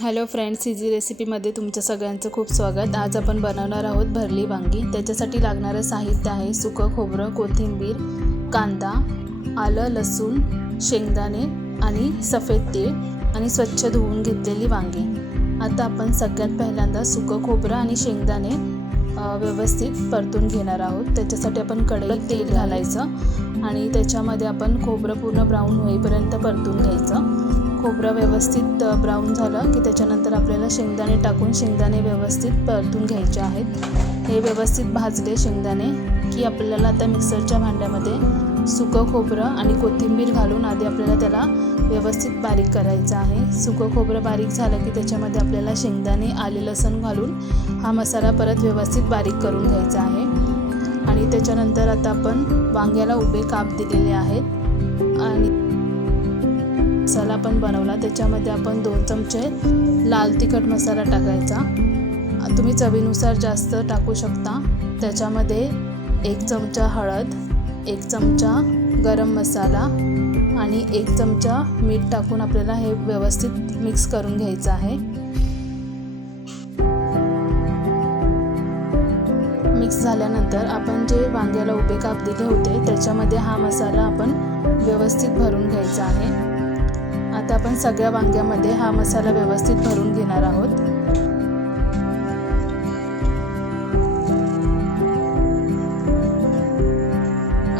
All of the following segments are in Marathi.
हॅलो फ्रेंड्स, इझी रेसिपीमध्ये तुमचं सगळ्यांचं खूप स्वागत। आज आपण बनवणार आहोत भरली वांगी। त्याच्यासाठी लागणारं साहित्य आहे सुकं खोबरं, कोथिंबीर, कांदा, आलं, लसूण, शेंगदाणे आणि सफेद तीळ आणि स्वच्छ धुवून घेतलेली वांगी। आता आपण सगळ्यात पहिल्यांदा सुकं खोबरं आणि शेंगदाणे व्यवस्थित परतून घेणार आहोत। त्याच्यासाठी आपण कढईत तेल घालायचं आणि त्याच्यामध्ये आपण खोबरं पूर्ण ब्राऊन होईपर्यंत परतून घ्यायचं। खोबरं व्यवस्थित ब्राऊन झालं की त्याच्यानंतर आपल्याला शेंगदाणे टाकून शेंगदाणे व्यवस्थित परतून घ्यायचे आहेत। हे व्यवस्थित भाजले शेंगदाणे की आपल्याला आता मिक्सरच्या भांड्यामध्ये सुकं खोबरं आणि कोथिंबीर घालून आधी आपल्याला त्याला व्यवस्थित बारीक करायचं आहे। सुकं खोबरं बारीक झालं की त्याच्यामध्ये आपल्याला शेंगदाणे, आले, लसूण घालून हा मसाला परत व्यवस्थित बारीक करून घ्यायचा आहे। आणि त्याच्यानंतर आता आपण वांग्याला उभे काप दिलेले आहेत आणि मसाला पण बनवला। त्याच्यामध्ये आपण 2 चमचे लाल तिखट मसाला टाकायचा। तुम्ही चवीनुसार जास्त टाकू शकता। त्याच्यामध्ये 1 चमचा हळद, 1 चमचा गरम मसाला आणि 1 चमचा मीठ टाकून आपल्याला हे व्यवस्थित मिक्स करून घ्यायचं आहे। मिक्स झाल्यानंतर आपण जे वांग्याला उभे काप दिले होते त्याच्यामध्ये हा मसाला आपण व्यवस्थित भरून घ्यायचा आहे। आता आपण सगळ्या वांग्यामध्ये हा मसाला व्यवस्थित भरून घेणार आहोत।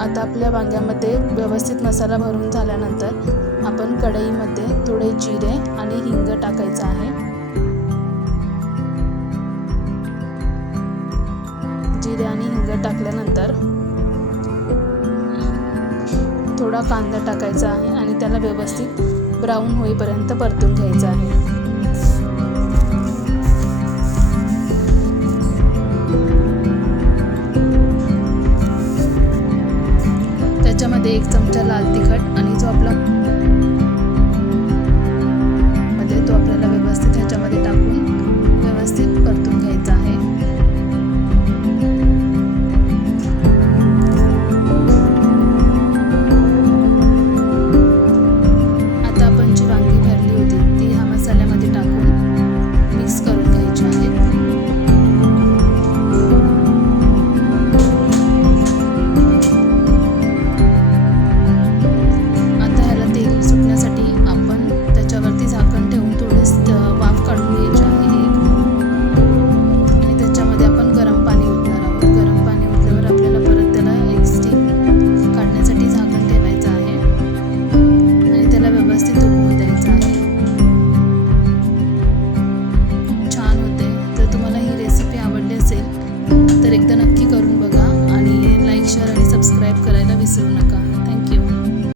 आता आपल्या वांग्यामध्ये व्यवस्थित मसाला भरून झाल्यानंतर आपण कढईमध्ये थोडे जिरे आणि हिंग टाकायचं आहे। जिरे आणि हिंग टाकल्यानंतर थोडा कांदा टाकायचा आहे आणि त्याला व्यवस्थित ब्राऊन होईपर्यंत परतून घ्यायचं आहे।